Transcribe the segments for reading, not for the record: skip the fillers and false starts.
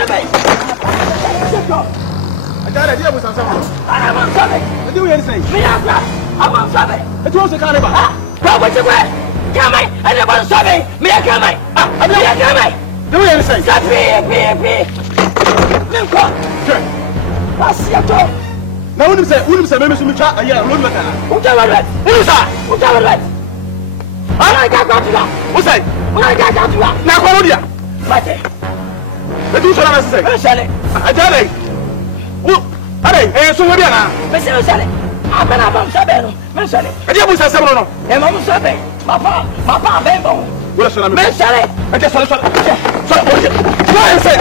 seven. I got idea with something. I'm on seven. I do anything. Me, I'm on seven. It was a carnival. Bro, what's your way? Come on, and I'm on seven. Me, come on. I'm not coming. Do anything. Stop here. Milko. Sure. What's your talk? Now, when you say, maybe some chat, I am running with her. What's that? I got to that. What's that? When I got to that. Now, Colombia. Mate. The two are saying. I tell you. Well, hey, so we're now. Mr. Sally. I'm going to have Mensale. I didn't say seven. And I'm sorry. Papa, Bembo. What's your name? Mensale. I just saw it. Go and say.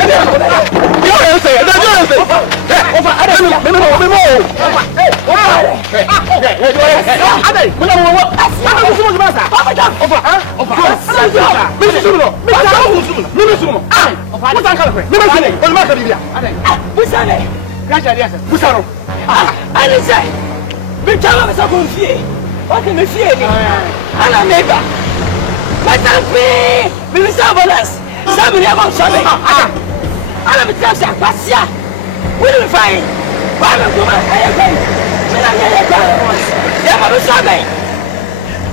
Somebody about something. I'm a trust of Passia. We'll find. Why am I going? I'm sorry.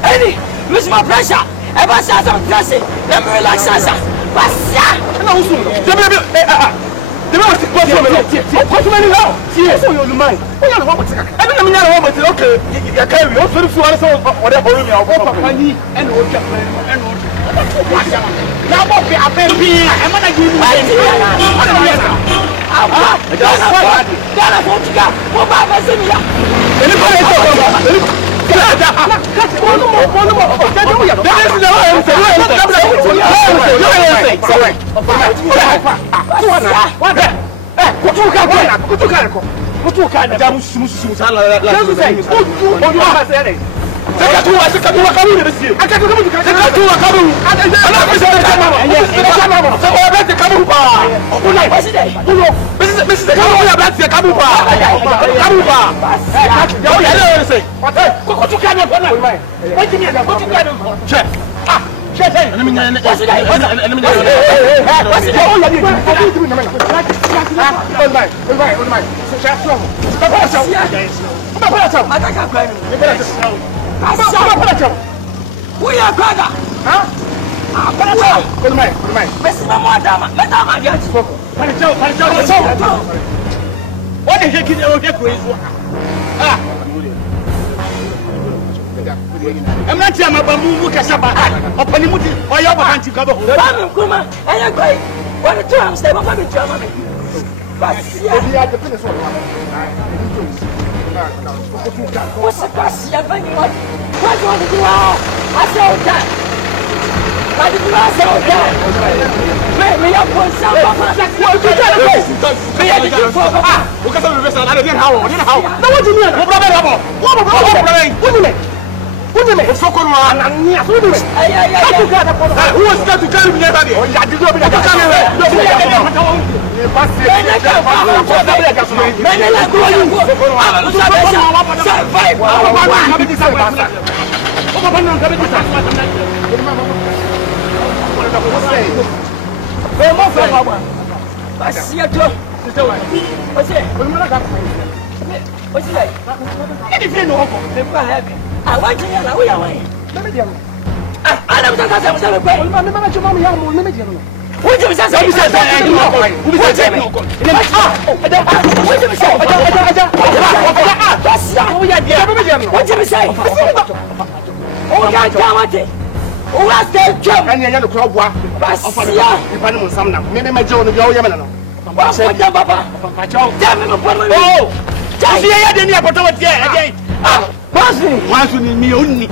Any, miss my pressure. Ever since I'm dressing, let me relax. Passia. No, soon. The most what's many now? Yes, so you mind. I don't know what to I mean, okay. You can't be also for us or whatever room you are. And what and what. Now, what be a baby? I'm going to give you we are brother. Huh? Good night. What is it? I'm not saying I'm moving Casaba. Upon the Muti or your auntie cover. Kuma, and you're great. What a term, stay up on the Germany. But you are the finish one. What's the question? What do you want to do? I saw that. Why did you ask all that? Me up on some of us. What did you for? Because I'm a vessel. I didn't how. No, what do you mean? What do you mean? Who was that to tell me that? I want to know who you are. Let me tell you. I don't know what I'm saying. What do you say? Once you need me only.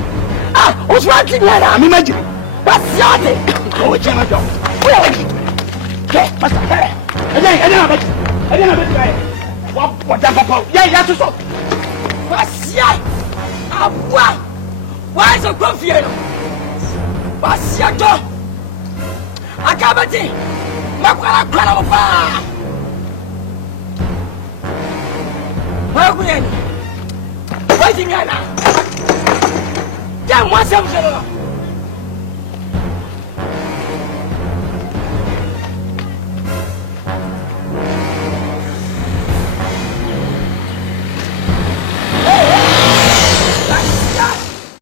What's right in there? I'm imagining. What's your thing? Oh, it's not done. Where are you? Okay, what's that? I didn't what the papa? Yeah, so. What's your? Why so confused? What's your door? I can't see. Where are you? Waiting now. Damn, what's up,